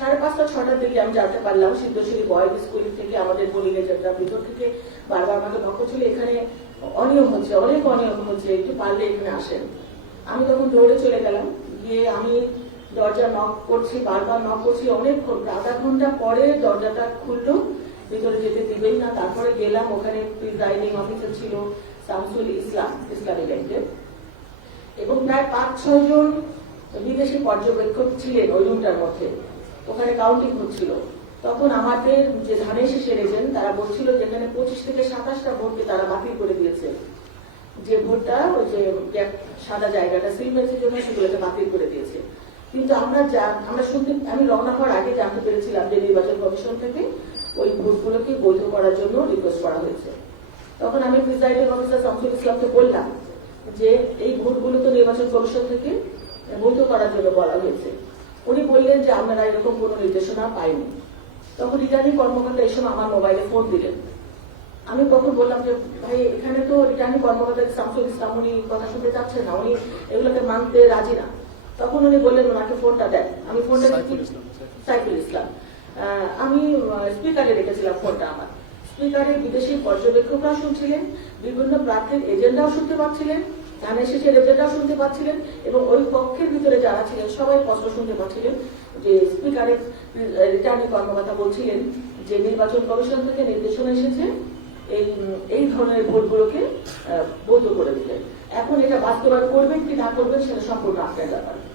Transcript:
5:30 6টার দিকে আমি জানতে পারলাম সিদ্ধেশ্বরী বয়েজ স্কুল থেকে আমাদের কলিগের ভিতর থেকে বারবার আমাকে বকা ছিল এখানে অনিয়ম হচ্ছে, অনেক অনিয়ম হচ্ছে, একটু পারলে এখানে আসেন। আমি তখন দৌড়ে চলে গেলাম, গিয়ে আমি দরজা নক করছি, বারবার নক করছি, অনেকক্ষণ আধা ঘন্টা পরে দরজাটা খুললো, ভিতরে যেতে দিবেই না। তারপরে গেলাম, ওখানে প্রিজাইডিং অফিসার ছিল শামসুল ইসলাম, ইসলামী ব্যাংকের, এবং প্রায় 5-6 জন বিদেশি পর্যবেক্ষক ছিলেন ওই রুমটার মধ্যে। ওখানে কাউন্টিং হচ্ছিল। তখন আমাদের যে ধানের শীষের এজেন্ট তারা বলছিল যেখানে 25 থেকে 27টা ভোটকে তারা বাতিল করে দিয়েছে, যে ভোটটা ওই যে সাদা জায়গাটা সিলমেন্সের জন্য সেগুলোকে বাতিল করে দিয়েছে। কিন্তু আমরা শুনতে, আমি রওনা হওয়ার আগে জানতে পেরেছিলাম যে নির্বাচন কমিশন থেকে ওই ভোটগুলোকে বৈধ করার জন্য রিকোয়েস্ট করা হয়েছে। তখন আমি প্রিজাইডিং অফিসার শামসুল ইসলামকে বললাম যে এই ভোটগুলো তো নির্বাচন কমিশন থেকে বৈধ করার জন্য বলা হয়েছে। উনি বললেন যে আমরা এরকম কোনো নির্দেশনা পাইনি। তখন রিটার্নিং কর্মকর্তা এই সময় আমার মোবাইলে ফোন দিলেন। আমি তখন বললাম যে ভাই, এখানে তো রিটার্নিং কর্মকর্তা শামসুল ইসলাম, উনি কথা শুনতে চাচ্ছেন না, উনি এগুলোকে মানতে রাজি না। তখন উনি বললেন ওনাকে ফোনটা দেন। আমি ফোনটা সাইফুল ইসলাম, আমি স্পিকারে রেখেছিলাম ফোনটা আমার। স্পিকারে বিদেশি পর্যবেক্ষকরাও শুনছিলেন, বিভিন্ন প্রার্থীর এজেন্ডাও শুনতে পাচ্ছিলেন, ধানের শীষের এজেন্ডাও শুনতে পাচ্ছিলেন, এবং ওই কক্ষের ভিতরে যারা ছিলেন সবাই স্পষ্ট শুনতে পাচ্ছিলেন যে স্পিকারের রিটার্নিং কর্মকর্তা বলছিলেন যে নির্বাচন কমিশন থেকে নির্দেশনা এসেছে এই ধরনের ভোটগুলোকে বৈধ করে দিতে। এখন এটা বাস্তবায়ন করবেন কি না করবেন সেটা সম্পূর্ণ আপনার ব্যাপার।